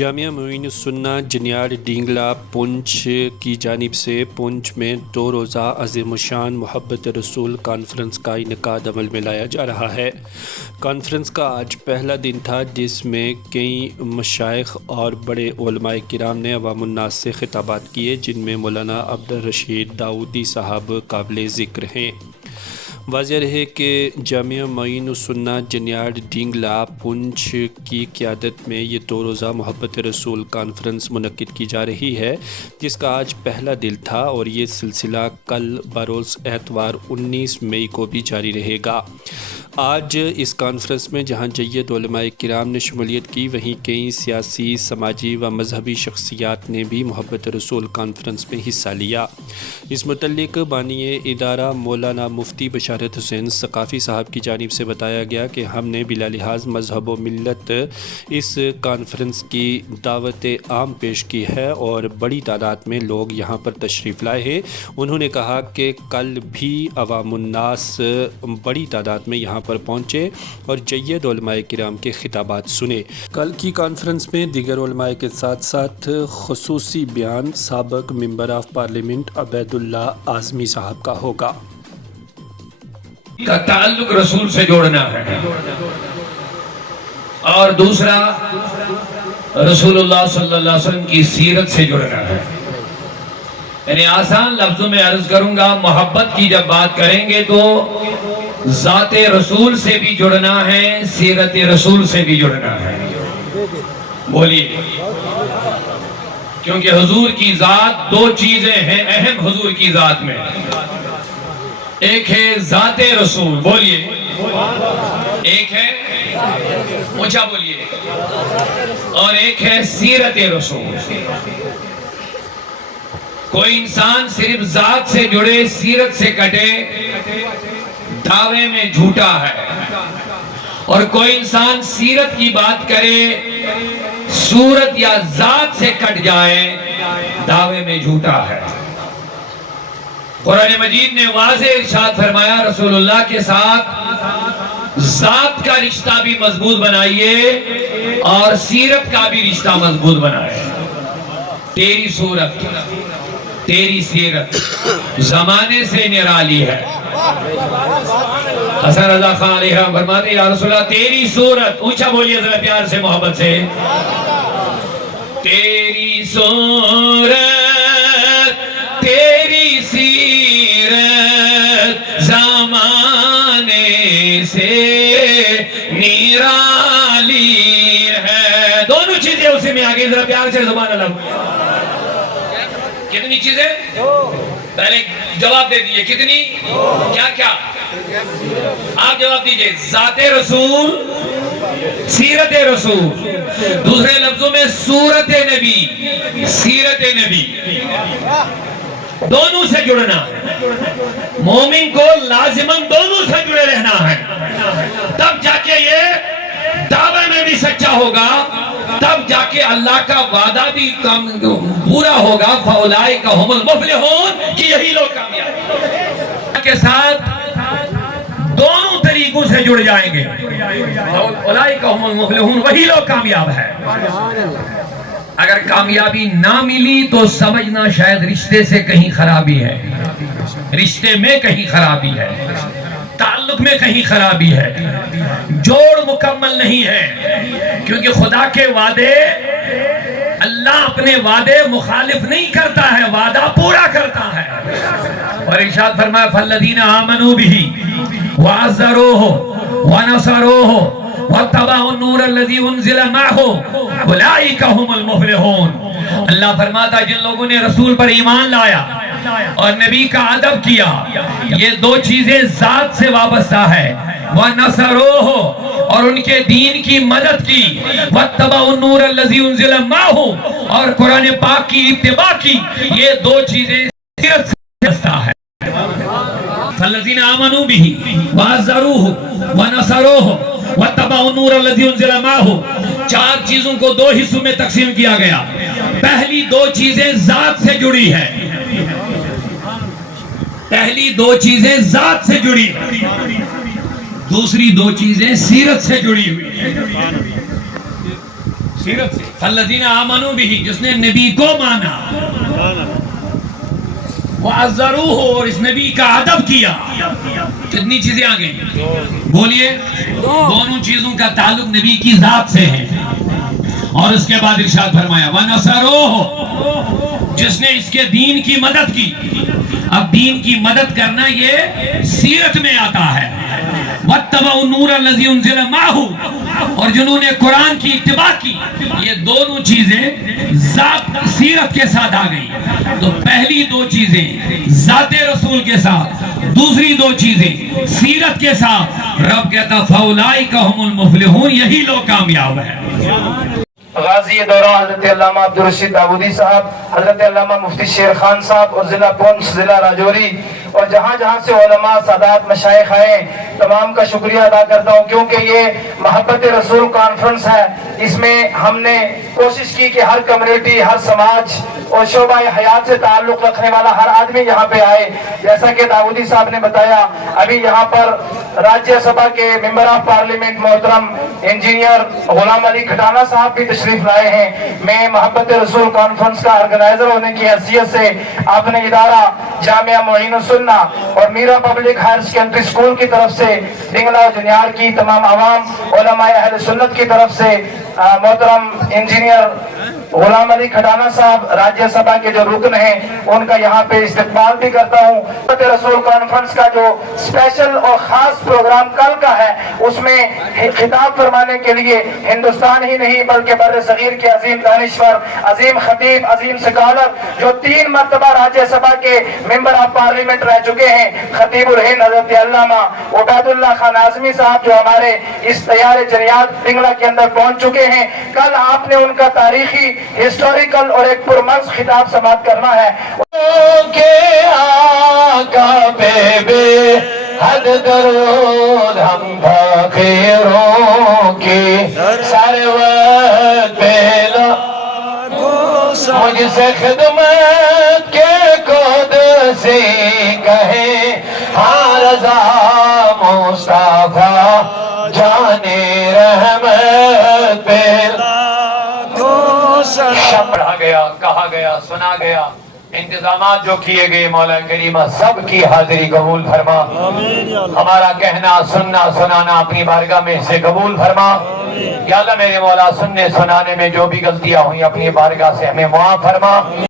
جامعہ معین السنہ جنیاڑ ڈینگلا پونچھ کی جانب سے پونچھ میں 2 روزہ عظیم الشان محبت رسول کانفرنس کا انعقاد عمل میں لایا جا رہا ہے۔ کانفرنس کا آج پہلا دن تھا، جس میں کئی مشائخ اور بڑے علماء کرام نے عوام الناس سے خطابات کیے، جن میں مولانا عبدالرشید داؤدی صاحب قابل ذکر ہیں۔ واضح رہے کہ جامعہ معین السنہ جنیاڑ ڈینگلا پونچھ کی قیادت میں یہ 2 روزہ محبت رسول کانفرنس منعقد کی جا رہی ہے، جس کا آج پہلا دن تھا اور یہ سلسلہ کل بروز اتوار 19 مئی کو بھی جاری رہے گا۔ آج اس کانفرنس میں جہاں جید علماء کرام نے شمولیت کی، وہیں کئی سیاسی، سماجی و مذہبی شخصیات نے بھی محبت رسول کانفرنس میں حصہ لیا۔ اس متعلق بانی ادارہ مولانا مفتی بشارت حسین ثقافی صاحب کی جانب سے بتایا گیا کہ ہم نے بلا لحاظ مذہب و ملت اس کانفرنس کی دعوت عام پیش کی ہے اور بڑی تعداد میں لوگ یہاں پر تشریف لائے ہیں۔ انہوں نے کہا کہ کل بھی عوام الناس بڑی تعداد میں یہاں پر پہنچے اور جید علماء کرام کے خطابات سنے۔ کل کی کانفرنس میں دیگر علماء کے ساتھ ساتھ خصوصی بیان سابق ممبر آف پارلیمنٹ عبید اللہ اعظمی صاحب کا ہوگا۔ کا تعلق رسول سے جوڑنا ہے اور دوسرا رسول اللہ صلی اللہ علیہ وسلم کی سیرت سے جڑنا ہے۔ یعنی آسان لفظوں میں عرض کروں گا، محبت کی جب بات کریں گے تو ذات رسول سے بھی جڑنا ہے، سیرت رسول سے بھی جڑنا ہے۔ بولیے، کیونکہ حضور کی ذات 2 چیزیں ہیں اہم حضور کی ذات میں، ایک ہے ذات رسول، بولیے، ایک ہے اونچا بولیے، اور ایک ہے سیرت رسول۔ کوئی انسان صرف ذات سے جڑے، سیرت سے کٹے، دعوے میں جھوٹا ہے، اور کوئی انسان سیرت کی بات کرے، صورت یا ذات سے کٹ جائے، دعوے میں جھوٹا ہے۔ قرآن مجید نے واضح ارشاد فرمایا، رسول اللہ کے ساتھ ذات کا رشتہ بھی مضبوط بنائیے اور سیرت کا بھی رشتہ مضبوط بنائے۔ تیری صورت، تیری سیرت زمانے سے نرالی ہے۔ حسن رضا خان علیہ السلام فرماتے ہیں، یا رسول اللہ تیری صورت، اونچا بولیے ذرا پیار سے محبت سے، تیری صورت، تیری سیرت زمانے سے نرالی ہے۔ دونوں چیزیں اسی میں آگے، ذرا پیار سے زبان اللہ۔ کتنی چیزیں؟ پہلے جواب دے دیئے، کتنی؟ کیا کیا؟ آپ جواب دیجئے، ذات رسول، سیرت رسول، دوسرے لفظوں میں صورت نبی، سیرت نبی، دونوں سے جڑنا۔ مومن کو لازماً دونوں سے جڑے رہنا ہے، تب جا کے یہ دعوے میں بھی سچا ہوگا، تب جا کے اللہ کا وعدہ بھی پورا ہوگا، فَأُولَئِكَ هُمُ الْمُفْلِحُونَ، کہ یہی لوگ کامیاب کے ساتھ دونوں طریقوں سے جڑ جائیں گے۔ اولئک هم المفلحون، وہی لوگ کامیاب ہے۔ اگر کامیابی نہ ملی تو سمجھنا شاید رشتے سے کہیں خرابی ہے، رشتے میں کہیں خرابی ہے، تعلق میں کہیں خرابی ہے، جوڑ مکمل نہیں ہے، کیونکہ خدا کے وعدے، اللہ اپنے وعدے مخالف نہیں کرتا ہے، وعدہ پورا کرتا ہے۔ اور ارشاد فرمایا، فَالَّذِينَ آمَنُوا بِهِ وَعَزَّرُوهُ وَنَصَرُوهُ وَاتَّبَعُوا النُّورَ الَّذِي أُنزِلَ مَعَهُ أُولَئِكَ هُمُ الْمُفْلِحُونَ۔ اللہ فرماتا جن لوگوں نے رسول پر ایمان لایا اور نبی کا ادب کیا، یہ 2 چیزیں ذات سے وابستہ ہے، وَنَصَرُوهُ، اور ان کے دین کی مدد کی، وَاتَّبَعُوا النُّورَ الَّذِي أُنزِلَ مَعَهُ، اور قرآن پاک کی اتباع کی، یہ 2 چیزیں سیرت سے وابستہ ہے۔ فَالَّذِينَ آمَنُوا بِهِ وَعَزَّرُوهُ وَنَصَرُوهُ وَاتَّبَعُوا النُّورَ الَّذِي أُنزِلَ مَعَهُ۔ 4 چیزوں کو 2 حصوں میں تقسیم کیا گیا۔ پہلی 2 چیزیں ذات سے جڑی ہے، پہلی 2 چیزیں ذات سے جڑی، دوسری 2 چیزیں سیرت سے جڑی ہوئی۔ سیرت سے. الذین آمنوا بہ، جس نے نبی کو مانا، وعزروہ، اور اس نبی کا ادب کیا. کتنی چیزیں آ گئی؟ بولیے. دونوں چیزوں کا تعلق نبی کی ذات سے ہے. اور اس کے بعد ارشاد فرمایا وَنَصَرُوهُ، جس نے اس کے دین کی مدد کی. اب دین کی مدد کرنا یہ سیرت میں آتا ہے. وَاتَّبَعُوا النُّورَ الَّذِي أُنزِلَ مَعَهُ، اور جنہوں نے قرآن کی اتباع کی. یہ دونوں چیزیں ذات سیرت کے ساتھ آ گئی. تو پہلی دو چیزیں ذات رسول کے ساتھ، دوسری دو چیزیں سیرت کے ساتھ. رب کہتا فَأُولَئِكَ هُمُ الْمُفْلِحُونَ، یہی لوگ کامیاب ہیں. غازی دورہ حضرت علامہ عبدالرشید داودی صاحب، حضرت علامہ مفتی شیر خان صاحب، اور ضلع پونچھ، ضلع راجوری، اور جہاں جہاں سے علماء، سادات، مشائخ آئے، تمام کا شکریہ ادا کرتا ہوں. کیونکہ یہ محبت رسول کانفرنس ہے. اس میں ہم نے کوشش کی کہ ہر کمیونٹی، ہر سماج اور شعبہ حیات سے تعلق رکھنے والا ہر آدمی یہاں پہ آئے. جیسا کہ داودی صاحب نے بتایا، ابھی یہاں پر راجیہ سبھا کے ممبر آف پارلیمنٹ محترم انجینئر غلام علی کھٹانہ صاحب بھی تشریف لائے ہیں. میں محبت رسول کانفرنس کا آرگنائزر ہونے کی حیثیت سے اپنے ادارہ جامعہ معین السنہ اور میرا پبلک ہائر سیکنڈری اسکول کی طرف سے، ڈنگلا و جنیار کی تمام عوام، علماء اہل سنت کی طرف سے محترم انجینئر غلام علی کھٹانہ صاحب راجیہ سبھا کے جو رکن ہیں، ان کا یہاں پہ استقبال بھی کرتا ہوں. محبت رسول کانفرنس کا جو اسپیشل اور خاص پروگرام کل کا ہے، اس میں خطاب فرمانے کے لیے ہندوستان ہی نہیں بلکہ بر صغیر کے عظیم دانشور، عظیم خطیب، عظیم سکالر، جو 3 مرتبہ راجیہ سبھا کے ممبر آف پارلیمنٹ رہ چکے ہیں، خطیب الہند حضرت علامہ عبید اللہ خان اعظمی صاحب، جو ہمارے اس تیار جنیات ڈنگلا کے اندر پہنچ چکے ہیں. کل آپ نے ان کا تاریخی، ہسٹوریکل اور ایک پرمنس خطاب سماعت کرنا ہے. کے آقا پہ بے حد درود ہم فقیروں کی سرورت پہ مجھ سے خدمت کے قدسی کہیں، ہاں رضا مصطفیٰ جانے رحمت پہ. پڑھا گیا، کہا گیا، سنا گیا، انتظامات جو کیے گئے مولا کریمہ سب کی حاضری قبول فرما. ہمارا کہنا، سننا، سنانا اپنی بارگاہ میں سے قبول فرما. یا اللہ میرے مولا، سننے سنانے میں جو بھی غلطیاں ہوئی اپنی بارگاہ سے ہمیں معاف فرما.